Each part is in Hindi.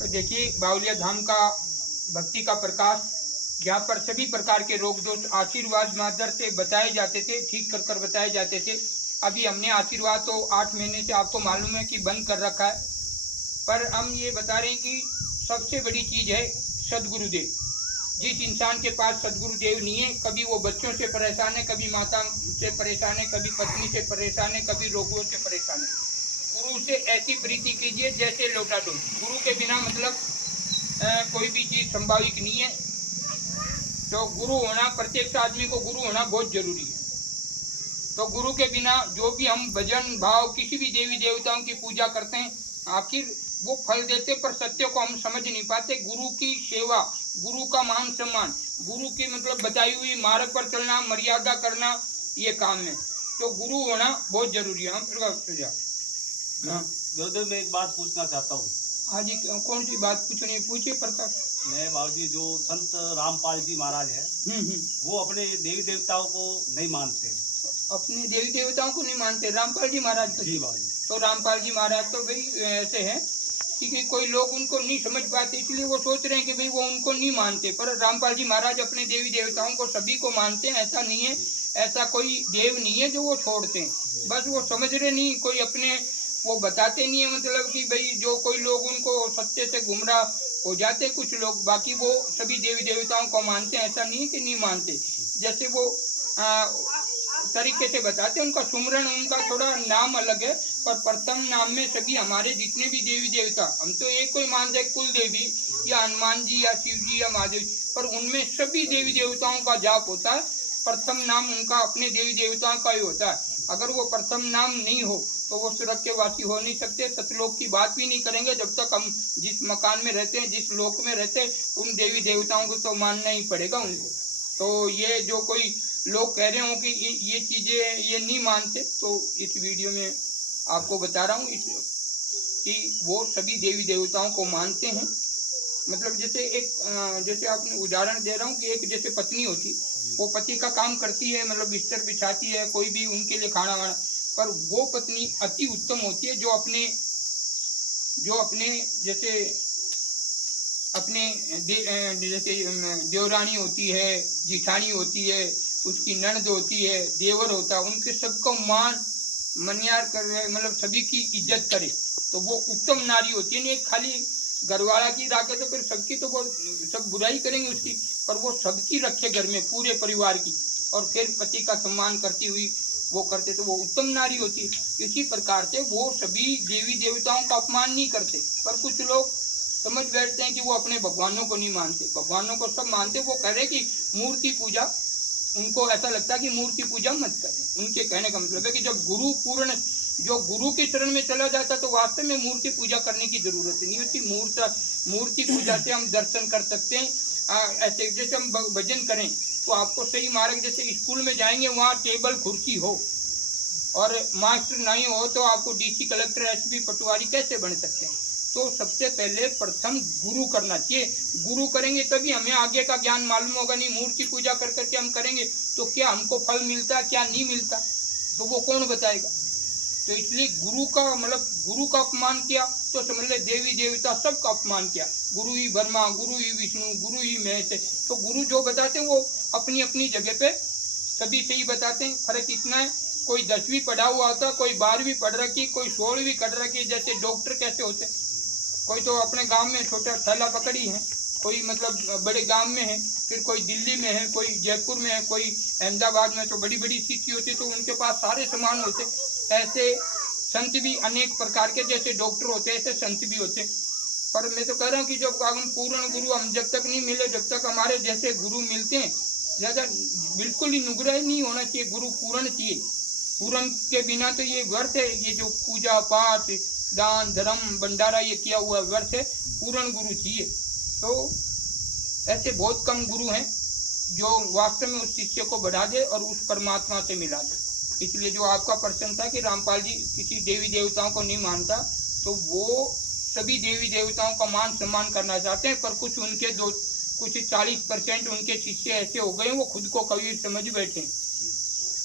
तो देखिए बावलिया धाम का भक्ति का प्रकाश, जहाँ पर सभी प्रकार के रोग दोष आशीर्वाद मादर से बताए जाते थे, ठीक कर बताए जाते थे। अभी हमने आशीर्वाद तो 8 महीने से आपको मालूम है कि बंद कर रखा है, पर हम ये बता रहे हैं कि सबसे बड़ी चीज है सदगुरुदेव। जिस इंसान के पास सदगुरुदेव नहीं है, कभी वो बच्चों से परेशान है, कभी माता से परेशान है, कभी पत्नी से परेशान है, कभी रोगों से परेशान है। गुरु से ऐसी प्रीति कीजिए जैसे लोटा डोल। गुरु के बिना मतलब कोई भी चीज संभाविक नहीं है। तो गुरु होना, प्रत्येक आदमी को गुरु होना बहुत जरूरी है। तो गुरु के बिना जो भी हम भजन भाव किसी भी देवी देवताओं की पूजा करते हैं, आखिर वो फल देते, पर सत्य को हम समझ नहीं पाते। गुरु की सेवा, गुरु का मान सम्मान, गुरु की मतलब बताई हुई मार्ग पर चलना, मर्यादा करना, ये काम है। तो गुरु होना बहुत जरूरी है। गुरुदेव, मैं एक बात पूछना चाहता हूँ। हाँ जी, कौन सी बात पूछनी है? पूछिए प्रकाश। मैं बाबू जी, जो संत रामपाल जी महाराज है, वो अपने देवी देवताओं को नहीं मानते हैं। अपने देवी देवताओं को नहीं मानते? रामपाल जी महाराज को? जी बाबू जी। तो रामपाल जी महाराज तो भाई ऐसे हैं कि कोई लोग उनको नहीं समझ पाते, इसलिए वो सोच रहे हैं कि भाई वो उनको नहीं मानते। पर रामपाल जी महाराज अपने देवी देवताओं को सभी को मानते हैं। ऐसा नहीं है, ऐसा कोई देव नहीं है जो वो छोड़ते हैं, बस वो समझ रहे नहीं, कोई अपने वो बताते नहीं है। मतलब कि भाई जो कोई लोग उनको सत्य से गुमराह हो जाते कुछ लोग, बाकी वो सभी देवी देवताओं को मानते हैं। ऐसा नहीं है कि नहीं मानते। जैसे वो तरीके से बताते, उनका सुमरण, उनका थोड़ा नाम अलग है, पर प्रथम नाम में सभी हमारे जितने भी देवी देवता, हम तो एक कोई मानते हैं, कुल देवी या हनुमान जी या शिव जी या महादेव, पर उनमें सभी देवी देवताओं का जाप होता है। प्रथम नाम उनका अपने देवी देवताओं का ही होता है। अगर वो प्रथम नाम नहीं हो तो वो स्वर्ग के वासी हो नहीं सकते, सतलोक की बात भी नहीं करेंगे। जब तक हम जिस मकान में रहते हैं, जिस लोक में रहते हैं, उन देवी देवताओं को तो मानना ही पड़ेगा उनको। तो ये जो कोई लोग कह रहे हो कि ये चीजें ये नहीं मानते, तो इस वीडियो में आपको बता रहा हूँ कि वो सभी देवी देवताओं को मानते हैं। मतलब जैसे आपने उदाहरण दे रहा हूँ कि एक जैसे पत्नी होती, वो पति का काम करती है, मतलब बिस्तर बिछाती है, कोई भी उनके लिए खाना वाना, पर वो पत्नी अति उत्तम होती है जो अपने जैसे जैसे देवरानी होती है, जिठानी होती है, उसकी ननद होती है, देवर होता है, उनके सबको मान मनियार करे, मतलब सभी की इज्जत करे, तो वो उत्तम नारी होती है। नहीं खाली घरवाला की राखे तो फिर सबकी तो वो सब बुराई करेंगे उसकी, पर वो सबकी रखे घर में, पूरे परिवार की, और फिर पति का सम्मान करती हुई वो करते, तो वो उत्तम नारी होती है। इसी प्रकार से वो सभी देवी देवताओं का अपमान नहीं करते, पर कुछ लोग समझ बैठते हैं कि वो अपने भगवानों को नहीं मानते। भगवानों को सब मानते, वो कह रहे कि मूर्ति पूजा, उनको ऐसा लगता है कि मूर्ति पूजा मत करें। उनके कहने का मतलब है कि जब गुरु पूर्ण, जो गुरु की शरण में चला जाता तो वास्तव में मूर्ति पूजा करने की जरूरत नहीं होती। मूर्ति पूजा से हम दर्शन कर सकते हैं। ऐसे जैसे हम भजन करें तो आपको सही मार्ग, जैसे स्कूल में जाएंगे वहाँ टेबल कुर्सी हो और मास्टर नहीं हो तो आपको डीसी कलेक्टर एसपी पटवारी कैसे बन सकते हैं? तो सबसे पहले प्रथम गुरु करना चाहिए। गुरु करेंगे तभी हमें आगे का ज्ञान मालूम होगा। नहीं मूर्ति पूजा कर करके हम करेंगे तो क्या हमको फल मिलता, क्या नहीं मिलता, तो वो कौन बताएगा? तो इसलिए गुरु का मतलब गुरु का अपमान किया तो समझ ले देवी देवता सबका अपमान किया। गुरु ही ब्रह्मा, गुरु ही विष्णु, गुरु ही महेश है। तो गुरु जो बताते हैं वो अपनी अपनी जगह पे सभी से ही बताते हैं। फर्क इतना है, कोई 10वीं पढ़ा हुआ होता, कोई 12वीं पढ़ रखी, कोई 16वीं पढ़ रखी। जैसे डॉक्टर कैसे होते, कोई तो अपने गांव में छोटा थैला पकड़ी है, कोई मतलब बड़े गांव में है, फिर कोई दिल्ली में है, कोई जयपुर में है, कोई अहमदाबाद में, तो बड़ी बड़ी सिटी होती, तो उनके पास सारे सामान होते। ऐसे संत भी अनेक प्रकार के, जैसे डॉक्टर होते ऐसे संत भी होते। पर मैं तो कह रहा हूँ कि जब हम पूर्ण गुरु हम जब तक नहीं मिले, जब तक हमारे जैसे गुरु मिलते हैं, ज्यादा बिल्कुल ही नुगरा ही नहीं होना चाहिए, गुरु पूर्ण चाहिए। पूर्ण के बिना तो ये व्यर्थ है, ये जो पूजा पाठ दान धर्म भंडारा ये किया हुआ व्यर्थ है। पूर्ण गुरु चाहिए। तो ऐसे बहुत कम गुरु हैं जो वास्तव में उस शिष्य को बढ़ा दे और उस परमात्मा से मिला दे। इसलिए जो आपका प्रश्न था कि रामपाल जी किसी देवी देवताओं को नहीं मानता, तो वो सभी देवी देवताओं का मान सम्मान करना चाहते हैं, पर कुछ उनके कुछ 40% उनके शिष्य ऐसे हो गए, वो खुद को कबीर समझ बैठे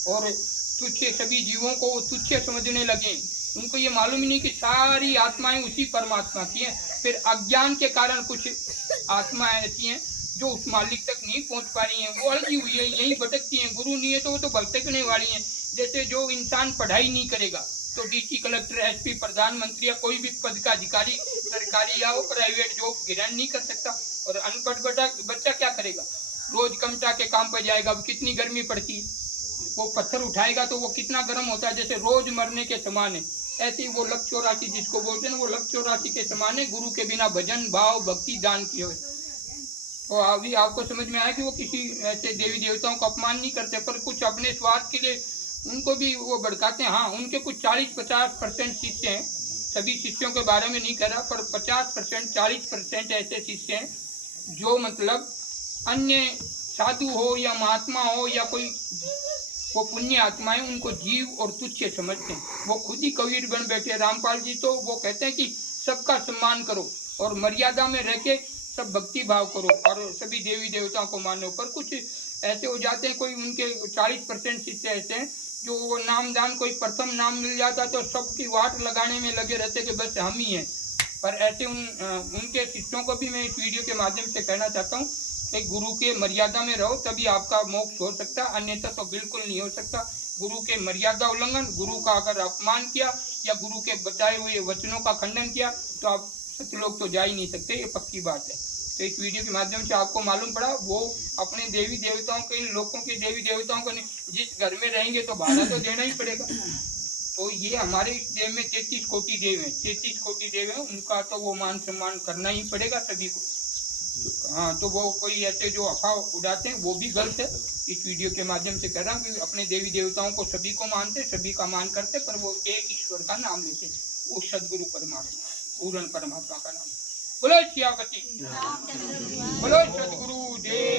और तुच्छ सभी जीवों को तुच्छ समझने लगे उनको ये मालूम ही नहीं कि सारी आत्माएं उसी परमात्मा की हैं। फिर अज्ञान के कारण कुछ आत्माएं ऐसी हैं जो उस मालिक तक नहीं पहुंच पा रही हैं, वो अलझी हुई है, यही भटकती हैं। गुरु नहीं है तो वो तो भटकने वाली हैं। जैसे जो इंसान पढ़ाई नहीं करेगा तो डीसी, कलेक्टर, एसपी, प्रधानमंत्री या कोई भी पद का अधिकारी, सरकारी या वो प्राइवेट जॉब ग्रहण नहीं कर सकता। और अनपढ़ बच्चा क्या करेगा? रोज कमटा के काम पर जाएगा। अब कितनी गर्मी पड़ती है, वो पत्थर उठाएगा तो वो कितना गर्म होता है, जैसे रोज मरने के समान है। ऐसे ही वो लक्ष्य राशि जिसको बोलते हैं ना, वो लक्ष्य राशि के समान है। गुरु के बिना भजन, भाव, भक्ति, दान किए हुए। तो अभी आपको समझ में आया कि वो किसी ऐसे देवी देवताओं का अपमान नहीं करते, पर कुछ अपने स्वार्थ के लिए उनको भी वो भड़काते हैं। हाँ, उनके कुछ 40-50% शिष्य हैं, सभी शिष्यों के बारे में नहीं कह रहा, पर 50%, 40% ऐसे शिष्य हैं जो मतलब अन्य साधु हो या महात्मा हो या कोई वो पुण्य आत्माएं उनको जीव और तुच्छ समझते हैं। वो खुद ही कबीर बन बैठे। रामपाल जी तो वो कहते हैं कि सबका सम्मान करो और मर्यादा में रह के सब भक्ति भाव करो और सभी देवी देवताओं को मानो। पर कुछ ऐसे हो जाते हैं, कोई उनके 40% शिष्य ऐसे हैं जो वो नाम दान, कोई प्रथम नाम मिल जाता तो सबकी वाट लगाने में लगे रहते कि बस हम ही हैं। पर ऐसे उनके शिष्यों को भी मैं इस वीडियो के माध्यम से कहना चाहता हूँ कि गुरु के मर्यादा में रहो, तभी आपका मोक्ष हो सकता, अन्यथा तो बिल्कुल नहीं हो सकता। गुरु के मर्यादा उल्लंघन, गुरु का अगर अपमान किया या गुरु के बताए हुए वचनों का खंडन किया तो आप सतलोक तो जा ही नहीं सकते, ये पक्की बात है। तो इस वीडियो के माध्यम से आपको मालूम पड़ा, वो अपने देवी देवताओं के, इन लोगों के देवी देवताओं को जिस घर में रहेंगे तो भाड़ा तो देना ही पड़ेगा। तो ये हमारे इस देव में 33 कोटि देव हैं, 33 कोटि देव हैं, उनका तो वो मान सम्मान करना ही पड़ेगा सभी को। हाँ, तो वो कोई ऐसे जो अफवाह उड़ाते हैं वो भी गलत है। इस वीडियो के माध्यम से कह रहा हूँ कि अपने देवी देवताओं को सभी को मानते, सभी का मान करते, पर वो एक ईश्वर का नाम लेते, वो सदगुरु परमात्मा, पूर्ण परमात्मा का नाम। बोलो श्यावती, बोलो सदगुरु देव।